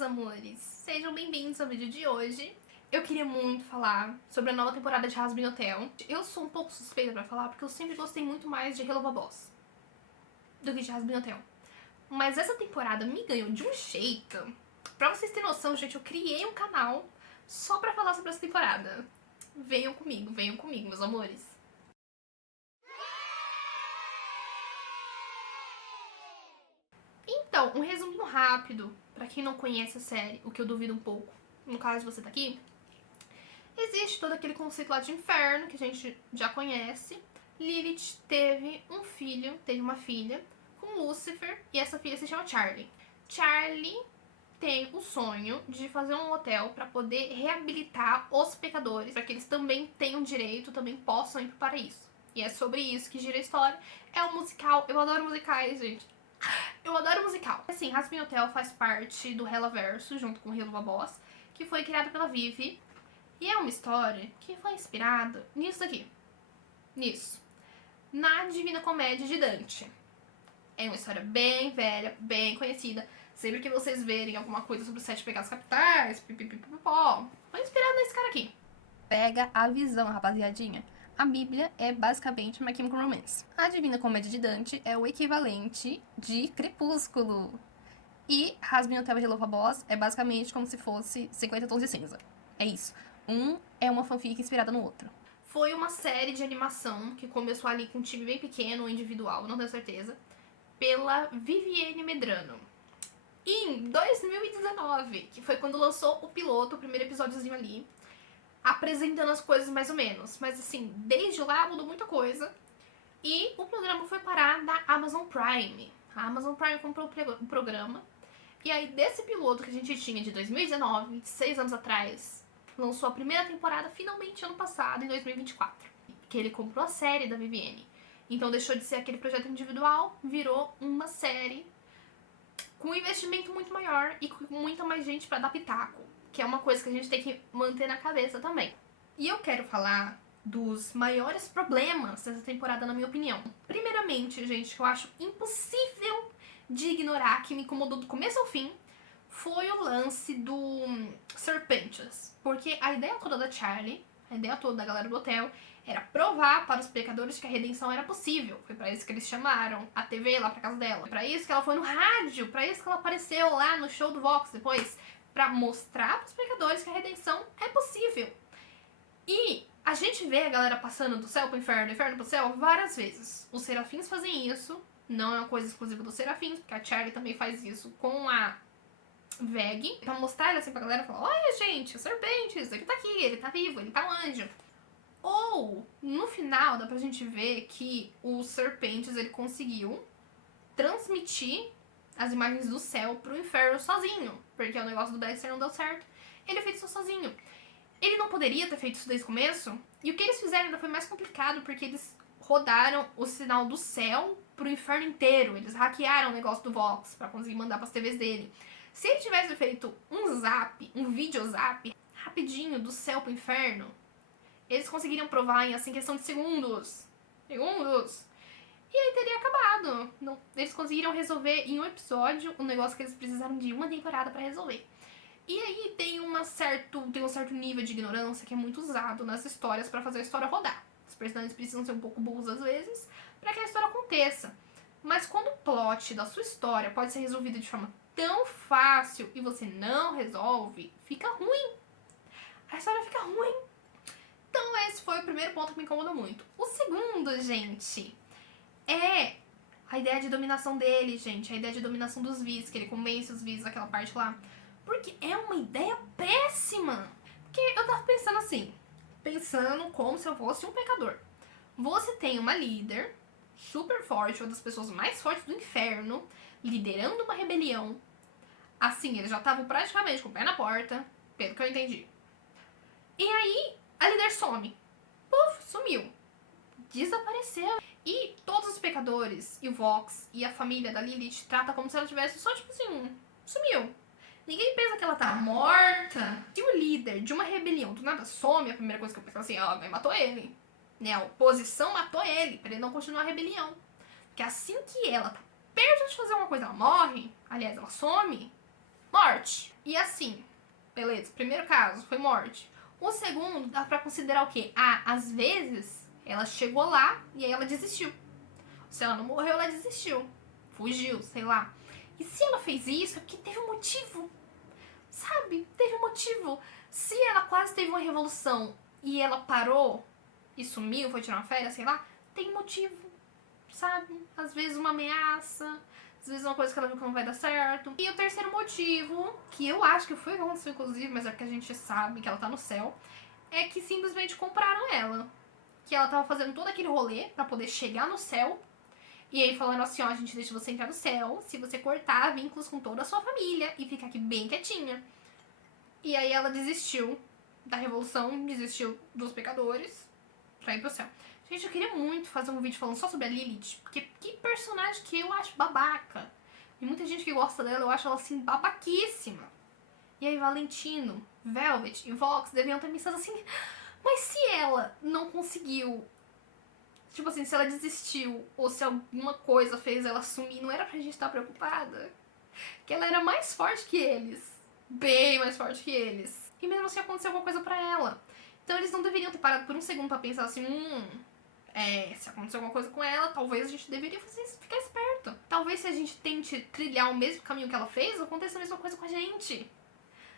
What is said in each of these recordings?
meus amores! Sejam bem-vindos ao vídeo de hoje. Eu queria muito falar sobre a nova temporada de Hazbin Hotel. Eu sou um pouco suspeita pra falar, porque eu sempre gostei muito mais de Hello Boss do que de Hazbin Hotel. Mas essa temporada me ganhou de um jeito. Pra vocês terem noção, gente, eu criei um canal só pra falar sobre essa temporada. Venham comigo, meus amores. Então, um resuminho rápido, pra quem não conhece a série, o que eu duvido um pouco, no caso de você tá aqui. Existe todo aquele conceito lá de inferno, que a gente já conhece. Lilith teve uma filha com Lucifer, e essa filha se chama Charlie. Charlie tem o sonho de fazer um hotel pra poder reabilitar os pecadores, pra que eles também tenham direito, também possam ir pro paraíso. E é sobre isso que gira a história. É um musical, eu adoro musicais, gente. Eu adoro musical. Assim, Hazbin Hotel faz parte do Helloverse, junto com Hello Boss, que foi criado pela Vivi. E é uma história que foi inspirada nisso daqui. Na Divina Comédia de Dante. É uma história bem velha, bem conhecida. Sempre que vocês verem alguma coisa sobre os 7 pecados capitais, pipipipopó, foi inspirado nesse cara aqui. Pega a visão, rapaziadinha. A Bíblia é basicamente My Chemical Romance. A Divina Comédia de Dante é o equivalente de Crepúsculo. E Hazbin Hotel e Hello Boss é basicamente como se fosse 50 Tons de Cinza. É isso. Um é uma fanfic inspirada no outro. Foi uma série de animação que começou ali com um time bem pequeno, individual, não tenho certeza, pela Viviane Medrano. E em 2019, que foi quando lançou o piloto, o primeiro episódiozinho ali, apresentando as coisas mais ou menos. Mas assim, desde lá mudou muita coisa. E o programa foi parar na Amazon Prime. A Amazon Prime comprou o programa. E aí, desse piloto que a gente tinha de 2019, 6 anos atrás, lançou a primeira temporada finalmente ano passado, em 2024. Que ele comprou a série da Viviane. Então deixou de ser aquele projeto individual, virou uma série com um investimento muito maior e com muita mais gente pra dar pitaco. Que é uma coisa que a gente tem que manter na cabeça também. E eu quero falar dos maiores problemas dessa temporada, na minha opinião. Primeiramente, gente, que eu acho impossível de ignorar, que me incomodou do começo ao fim, foi o lance do Serpentes. Porque a ideia toda da Charlie, a ideia toda da galera do hotel, era provar para os pecadores que a redenção era possível. Foi pra isso que eles chamaram a TV lá pra casa dela. Foi pra isso que ela foi no rádio, pra isso que ela apareceu lá no show do Vox depois, pra mostrar pros pecadores que a redenção é possível. E a gente vê a galera passando do céu pro inferno, do inferno pro céu, várias vezes. Os serafins fazem isso, não é uma coisa exclusiva dos serafins, porque a Charlie também faz isso com a Veg, pra mostrar ele assim pra galera e falar: olha, gente, o Serpentes, ele tá aqui, ele tá vivo, ele tá um anjo. Ou, no final, dá pra gente ver que o Serpentes, ele conseguiu transmitir as imagens do céu pro inferno sozinho, porque o negócio do Dexter não deu certo. Ele fez isso sozinho. Ele não poderia ter feito isso desde o começo, e o que eles fizeram ainda foi mais complicado, porque eles rodaram o sinal do céu pro inferno inteiro. Eles hackearam o negócio do Vox pra conseguir mandar pras TVs dele. Se ele tivesse feito um vídeo zap, rapidinho, do céu pro inferno, eles conseguiriam provar em, assim, questão de segundos. E aí teria acabado. Não, eles conseguiram resolver em um episódio um negócio que eles precisaram de uma temporada pra resolver. E aí tem um certo nível de ignorância que é muito usado nas histórias pra fazer a história rodar. Os personagens precisam ser um pouco burros às vezes pra que a história aconteça. Mas quando o plot da sua história pode ser resolvido de forma tão fácil e você não resolve, fica ruim. A história fica ruim. Então esse foi o primeiro ponto que me incomodou muito. O segundo, gente, é a ideia de dominação dele, gente. A ideia de dominação dos Vis, que ele convence os Vis naquela parte lá. Porque é uma ideia péssima. Porque eu tava pensando assim, como se eu fosse um pecador. Você tem uma líder super forte, uma das pessoas mais fortes do inferno, liderando uma rebelião. Assim, eles já estavam praticamente com o pé na porta, pelo que eu entendi. E aí, a líder some. Puf, sumiu. Desapareceu. E todos os pecadores, e o Vox, e a família da Lilith trata como se ela tivesse só, tipo assim, sumiu. Ninguém pensa que ela tá morta. Se o líder de uma rebelião do nada some, a primeira coisa que eu penso é assim: ó, alguém matou ele. Né? A oposição matou ele, pra ele não continuar a rebelião. Porque assim que ela tá perto de fazer uma coisa, ela morre. Aliás, ela some. Morte. E assim, beleza, primeiro caso foi morte. O segundo dá pra considerar o quê? Ah, às vezes ela chegou lá e aí ela desistiu. Se ela não morreu, ela desistiu. Fugiu, sei lá. E se ela fez isso, é porque teve um motivo. Sabe? Teve um motivo. Se ela quase teve uma revolução e ela parou e sumiu, foi tirar uma férias, sei lá, tem motivo. Sabe? Às vezes uma ameaça, às vezes uma coisa que ela viu que não vai dar certo. E o terceiro motivo, que eu acho que foi o que aconteceu, inclusive, mas é porque a gente sabe que ela tá no céu, é que simplesmente compraram ela. Que ela tava fazendo todo aquele rolê pra poder chegar no céu. E aí falando assim, ó, a gente deixa você entrar no céu se você cortar vínculos com toda a sua família e ficar aqui bem quietinha. E aí ela desistiu da revolução, desistiu dos pecadores pra ir pro céu. Gente, eu queria muito fazer um vídeo falando só sobre a Lilith, porque que personagem que eu acho babaca. E muita gente que gosta dela, eu acho ela assim babaquíssima. E aí Valentino, Velvet e Vox deviam ter pensado assim, mas se ela não conseguiu, tipo assim, se ela desistiu ou se alguma coisa fez ela sumir, não era pra gente estar preocupada? Que ela era mais forte que eles. Bem mais forte que eles. E mesmo assim aconteceu alguma coisa pra ela. Então eles não deveriam ter parado por um segundo pra pensar assim, se acontecer alguma coisa com ela, talvez a gente deveria fazer isso, ficar esperto. Talvez se a gente tente trilhar o mesmo caminho que ela fez, aconteça a mesma coisa com a gente.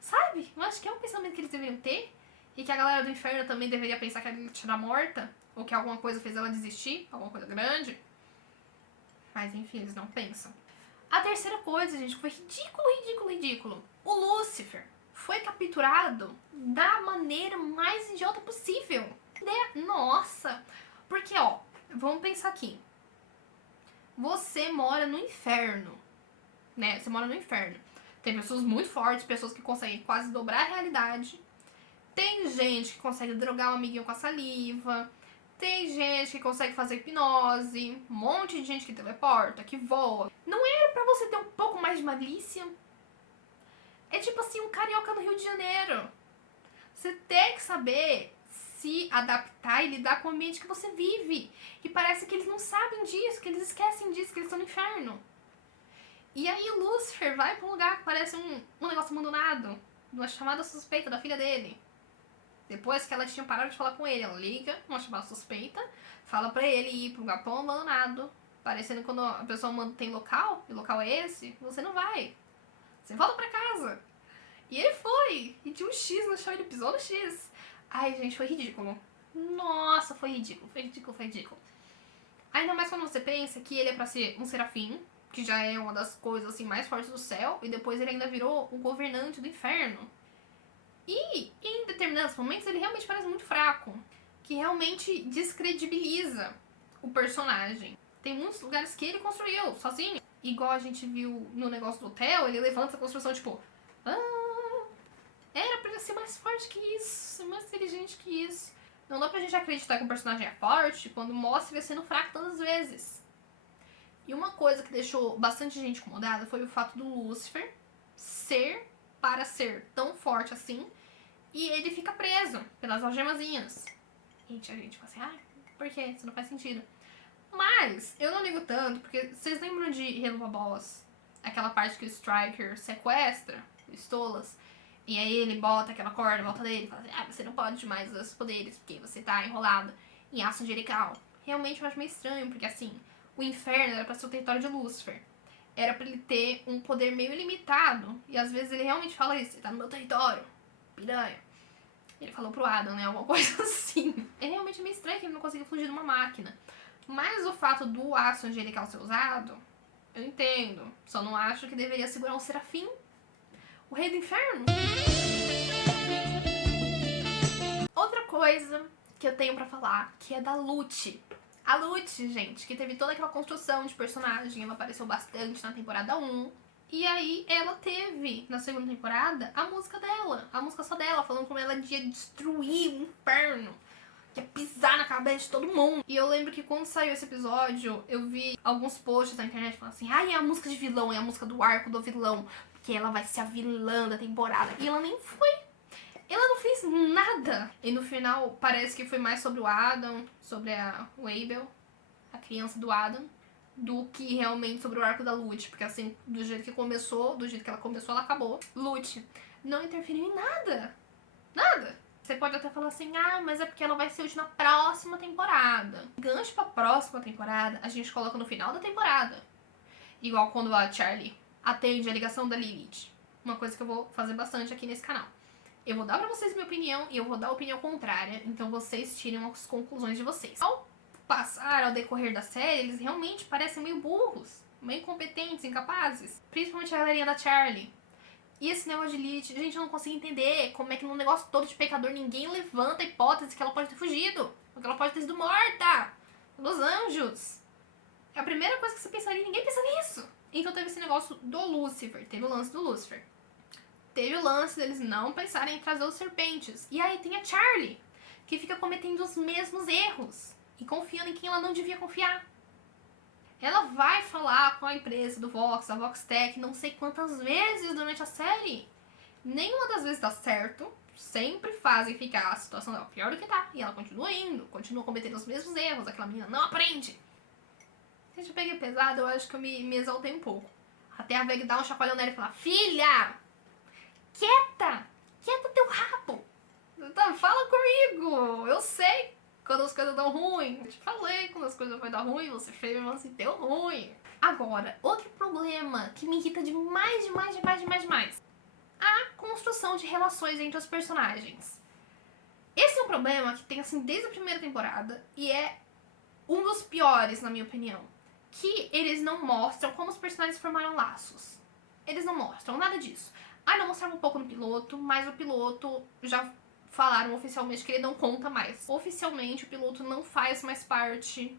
Sabe? Eu acho que é um pensamento que eles deveriam ter. E que a galera do inferno também deveria pensar que a Lilith era morta. Ou que alguma coisa fez ela desistir. Alguma coisa grande. Mas enfim, eles não pensam. A terceira coisa, gente, que foi ridículo. O Lúcifer foi capturado da maneira mais idiota possível. Nossa! Porque, ó, vamos pensar aqui. Você mora no inferno, né? Você mora no inferno. Tem pessoas muito fortes, pessoas que conseguem quase dobrar a realidade. Tem gente que consegue drogar um amiguinho com a saliva. Tem gente que consegue fazer hipnose. Um monte de gente que teleporta, que voa. Não era pra você ter um pouco mais de malícia? É tipo assim, um carioca no Rio de Janeiro. Você tem que saber se adaptar e lidar com o ambiente que você vive. E parece que eles não sabem disso, que eles esquecem disso, que eles estão no inferno. E aí o Lúcifer vai pra um lugar que parece um negócio abandonado. Uma chamada suspeita da filha dele. Depois que ela tinha parado de falar com ele, ela liga, uma chamada suspeita, fala pra ele ir pra um galpão abandonado. Parecendo quando a pessoa manda tem local, e o local é esse, você não vai. Você volta pra casa. E ele foi. E tinha um X no chão, ele pisou no X. Ai, gente, foi ridículo. Nossa, foi ridículo. Ainda mais quando você pensa que ele é pra ser um serafim, que já é uma das coisas assim mais fortes do céu, e depois ele ainda virou o governante do inferno. E em determinados momentos ele realmente parece muito fraco, que realmente descredibiliza o personagem. Tem muitos lugares que ele construiu sozinho. Igual a gente viu no negócio do hotel, ele levanta essa construção tipo... era pra ele ser mais forte que isso, ser mais inteligente que isso. Não dá pra gente acreditar que o personagem é forte quando mostra ele sendo fraco tantas vezes. E uma coisa que deixou bastante gente incomodada foi o fato do Lúcifer ser para ser tão forte assim e ele fica preso pelas algemazinhas. Gente, a gente fala assim, por quê? Isso não faz sentido. Mas eu não ligo tanto, porque vocês lembram de Helluva Boss? Aquela parte que o Striker sequestra o Stolas e aí ele bota aquela corda em volta dele e fala assim, você não pode mais usar os poderes porque você tá enrolado em aço angelical. Realmente eu acho meio estranho, porque assim, o inferno era pra ser o território de Lúcifer. Era pra ele ter um poder meio ilimitado. E às vezes ele realmente fala isso, ele tá no meu território, piranha. Ele falou pro Adam, né, alguma coisa assim. É realmente meio estranho que ele não conseguiu fugir de uma máquina. Mas o fato do aço angelical ser usado, eu entendo. Só não acho que deveria segurar um serafim. O rei do inferno. Outra coisa que eu tenho pra falar, que é da Lute. A Lute, gente, que teve toda aquela construção de personagem, ela apareceu bastante na temporada 1. E aí ela teve, na segunda temporada, a música dela. A música só dela, falando como ela ia destruir o inferno. Ia pisar na cabeça de todo mundo. E eu lembro que quando saiu esse episódio, eu vi alguns posts na internet falando assim, é a música de vilão, é a música do arco do vilão. Porque ela vai ser a vilã da temporada. E ela nem foi. Ela não fez nada. E no final, parece que foi mais sobre o Adam, sobre a Abel, a criança do Adam. do que realmente sobre o arco da Lute. Porque assim, do jeito que ela começou, ela acabou. Lute não interferiu em nada. Nada. Você pode até falar assim, ah, mas é porque ela vai ser útil na próxima temporada. Gancho pra próxima temporada, a gente coloca no final da temporada. Igual quando a Charlie atende a ligação da Lilith. Uma coisa que eu vou fazer bastante aqui nesse canal. Eu vou dar pra vocês minha opinião e eu vou dar a opinião contrária. Então vocês tirem as conclusões de vocês. Ao passar ao decorrer da série, eles realmente parecem meio burros, meio incompetentes, incapazes. Principalmente a galerinha da Charlie. E esse negócio de Lilith, a gente não consegue entender como é que num negócio todo de pecador ninguém levanta a hipótese que ela pode ter fugido. Ou que ela pode ter sido morta pelos anjos. É a primeira coisa que você pensaria, ninguém pensa nisso. Então teve esse negócio do Lúcifer, teve o lance do Lúcifer. Teve o lance deles não pensarem em trazer os serpentes. E aí tem a Charlie, que fica cometendo os mesmos erros e confiando em quem ela não devia confiar. Ela vai falar com a empresa do Vox, a Voxtech, não sei quantas vezes durante a série. Nenhuma das vezes dá certo. Sempre fazem ficar a situação dela pior do que tá. E ela continua indo, continua cometendo os mesmos erros. Aquela menina não aprende. Se eu peguei pesado, eu acho que eu me exaltei um pouco. Até a Veg dá um chacoalhão nela e falar, filha! Quieta! Quieta teu rabo! Fala comigo! Eu sei quando as coisas dão ruim. Eu te falei quando as coisas vão dar ruim, você fez mesmo assim, deu ruim. Agora, outro problema que me irrita demais. A construção de relações entre os personagens. Esse é um problema que tem assim desde a primeira temporada e é um dos piores, na minha opinião. Que eles não mostram como os personagens formaram laços. Eles não mostram nada disso. Não mostraram um pouco no piloto, mas o piloto já falaram oficialmente que ele não conta mais. Oficialmente o piloto não faz mais parte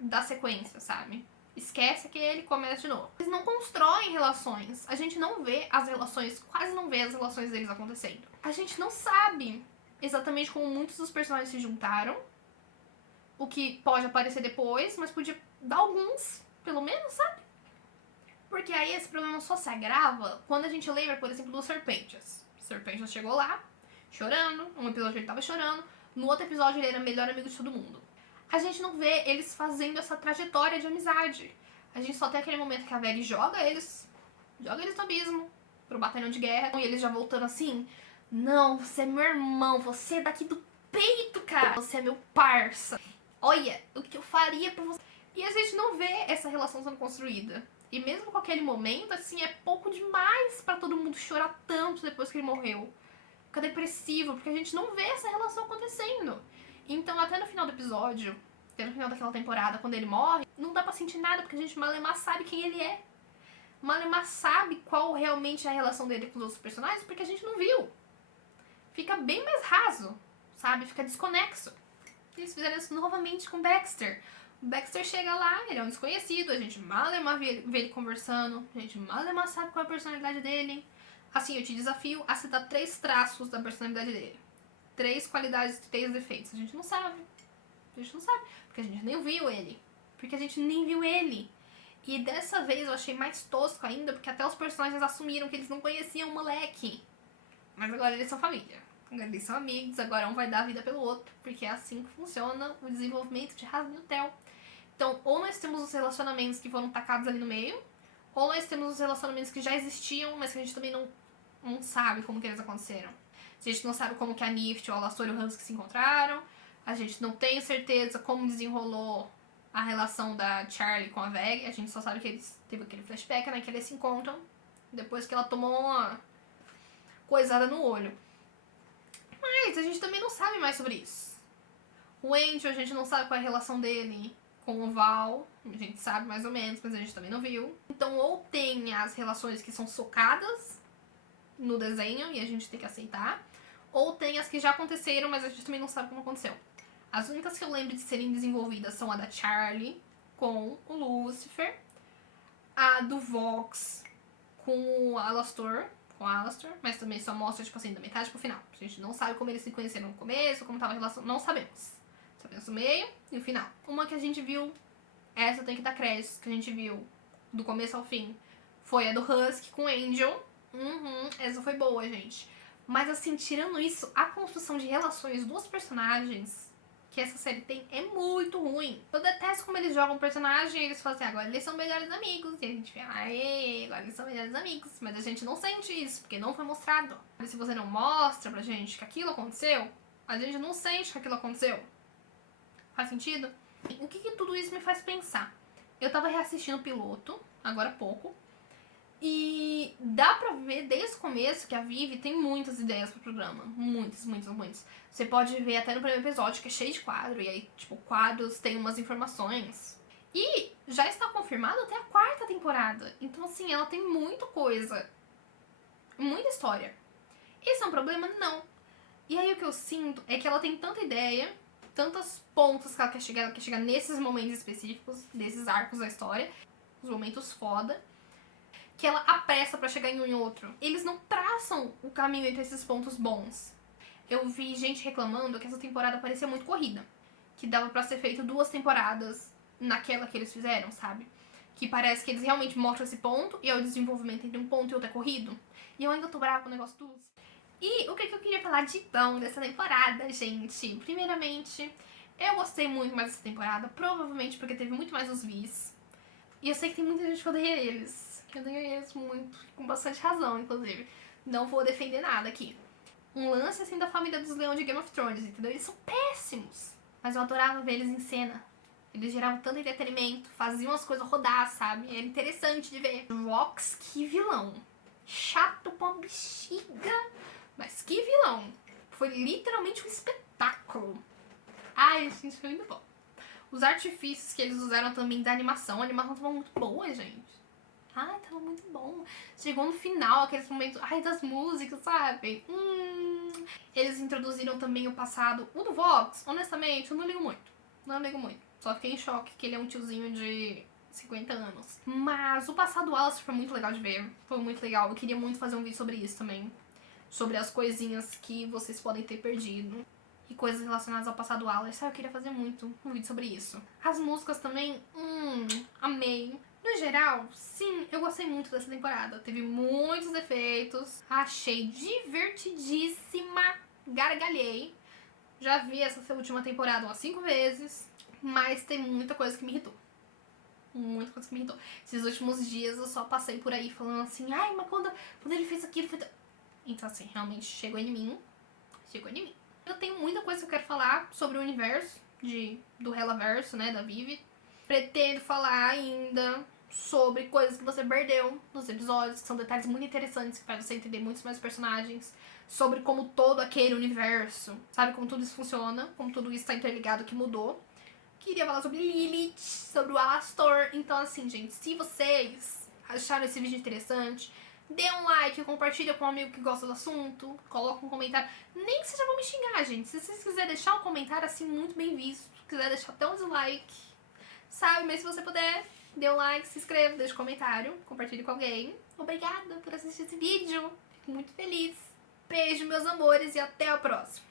da sequência, sabe? Esquece aquele e começa de novo. Eles não constroem relações. A gente não vê as relações, quase não vê as relações deles acontecendo. A gente não sabe exatamente como muitos dos personagens se juntaram. O que pode aparecer depois, mas podia dar alguns, pelo menos, sabe? Porque aí esse problema só se agrava quando a gente lembra, por exemplo, do Serpentias. Serpentias chegou lá, chorando. Um episódio ele tava chorando. No outro episódio ele era melhor amigo de todo mundo. A gente não vê eles fazendo essa trajetória de amizade. A gente só tem aquele momento que a Veg joga eles no abismo, pro batalhão de guerra. E eles já voltando assim, não, você é meu irmão, você é daqui do peito, cara. Você é meu parça. Olha, o que eu faria por você. E a gente não vê essa relação sendo construída. E mesmo com aquele momento, assim, é pouco demais pra todo mundo chorar tanto depois que ele morreu. Fica depressivo, porque a gente não vê essa relação acontecendo. Então, até no final do episódio, até no final daquela temporada, quando ele morre, não dá pra sentir nada, porque a gente malemar sabe quem ele é. Malemar sabe qual realmente é a relação dele com os outros personagens, porque a gente não viu. Fica bem mais raso, sabe? Fica desconexo. Eles fizeram isso novamente com Baxter. O Baxter chega lá, ele é um desconhecido, a gente malemar vê ele conversando, a gente malemar sabe qual é a personalidade dele. Assim, eu te desafio a citar 3 traços da personalidade dele. 3 qualidades, 3 defeitos. A gente não sabe. A gente não sabe. Porque a gente nem viu ele. Porque a gente nem viu ele. E dessa vez eu achei mais tosco ainda, porque até os personagens assumiram que eles não conheciam o moleque. Mas agora eles são família. Agora eles são amigos, agora um vai dar a vida pelo outro. Porque é assim que funciona o desenvolvimento de Hazbin Hotel. Então, ou nós temos os relacionamentos que foram tacados ali no meio, ou nós temos os relacionamentos que já existiam, mas que a gente também não sabe como que eles aconteceram. A gente não sabe como que a Nift, o Alastor e o Husky se encontraram. A gente não tem certeza como desenrolou a relação da Charlie com a Veg. A gente só sabe que eles teve aquele flashback, né, que eles se encontram depois que ela tomou uma coisada no olho. Mas a gente também não sabe mais sobre isso. O Angel, a gente não sabe qual é a relação dele com o Val. A gente sabe mais ou menos, mas a gente também não viu. Então, ou tem as relações que são socadas no desenho e a gente tem que aceitar, ou tem as que já aconteceram, mas a gente também não sabe como aconteceu. As únicas que eu lembro de serem desenvolvidas são a da Charlie com o Lucifer, a do Vox com o Alastor, mas também só mostra, tipo assim, da metade pro final. A gente não sabe como eles se conheceram no começo, como tava a relação, não sabemos. Sabemos o meio e o final. Uma que a gente viu, essa tem que dar créditos, que a gente viu do começo ao fim, foi a do Husky com o Angel. Essa foi boa, gente. Mas assim, tirando isso, a construção de relações dos personagens, que essa série tem é muito ruim. Eu detesto como eles jogam o personagem e eles falam assim, agora eles são melhores amigos. E a gente fica, aê, agora eles são melhores amigos. Mas a gente não sente isso, porque não foi mostrado. E se você não mostra pra gente que aquilo aconteceu, a gente não sente que aquilo aconteceu. Faz sentido? O que tudo isso me faz pensar? Eu tava reassistindo o piloto, agora há pouco, e dá pra ver desde o começo que a Vivi tem muitas ideias pro programa. Muitas, muitas, muitas. Você pode ver até no primeiro episódio que é cheio de quadro, e aí, tipo, quadros tem umas informações. E já está confirmado até a 4ª temporada. Então, assim, ela tem muita coisa. Muita história. Esse é um problema? Não. E aí o que eu sinto é que ela tem tanta ideia, tantos pontos que ela quer chegar nesses momentos específicos, desses arcos da história, os momentos foda, que ela apressa pra chegar em um e outro. Eles não traçam o caminho entre esses pontos bons. Eu vi gente reclamando que essa temporada parecia muito corrida. Que dava pra ser feito 2 temporadas naquela que eles fizeram, sabe? Que parece que eles realmente mostram esse ponto e é o desenvolvimento entre um ponto e outro é corrido. E eu ainda tô brava com o negócio dos... E o que eu queria falar de bom dessa temporada, gente? Primeiramente, eu gostei muito mais dessa temporada, provavelmente porque teve muito mais os Vis. E eu sei que tem muita gente que odeia eles. Que odeia eles muito, com bastante razão, inclusive. Não vou defender nada aqui. Um lance assim da família dos leões de Game of Thrones, entendeu? Eles são péssimos. Mas eu adorava ver eles em cena. Eles geravam tanto entretenimento, faziam as coisas rodar, sabe? Era interessante de ver. Vox, que vilão. Chato com a bexiga. Mas que vilão! Foi literalmente um espetáculo. Ai, gente, foi muito bom. Os artifícios que eles usaram também da animação. A animação tava muito boa, gente. Ai, tava muito bom. Chegou no final, aqueles momentos... Ai, das músicas, sabe? Eles introduziram também o passado. O do Vox, honestamente, eu não ligo muito. Não ligo muito. Só fiquei em choque que ele é um tiozinho de 50 anos. Mas o passado do Wallace foi muito legal de ver. Foi muito legal. Eu queria muito fazer um vídeo sobre isso também. Sobre as coisinhas que vocês podem ter perdido. E coisas relacionadas ao passado do Wallace. Eu queria fazer muito um vídeo sobre isso. As músicas também, amei. No geral, sim, eu gostei muito dessa temporada. Teve muitos efeitos. Achei divertidíssima. Gargalhei. Já vi essa última temporada umas 5 vezes. Mas tem muita coisa que me irritou. Muita coisa que me irritou. Esses últimos dias eu só passei por aí falando assim, ai, mas quando ele fez aquilo, foi... Então, assim, realmente chegou em mim. Chegou em mim. Eu tenho muita coisa que eu quero falar sobre o universo do Hellaverso, né, da Vivi. Pretendo falar ainda sobre coisas que você perdeu nos episódios, que são detalhes muito interessantes, que faz você entender muitos mais personagens. Sobre como todo aquele universo, sabe, como tudo isso funciona, como tudo isso tá interligado, que mudou. Queria falar sobre Lilith, sobre o Alastor. Então, assim, gente, se vocês acharam esse vídeo interessante, dê um like, compartilha com um amigo que gosta do assunto, coloca um comentário. Nem que seja pra me xingar, gente. Se vocês quiserem deixar um comentário, assim, muito bem visto. Se quiser deixar até um dislike, sabe? Mas se você puder, dê um like, se inscreva, deixa um comentário, compartilhe com alguém. Obrigada por assistir esse vídeo. Fico muito feliz. Beijo, meus amores, e até a próxima.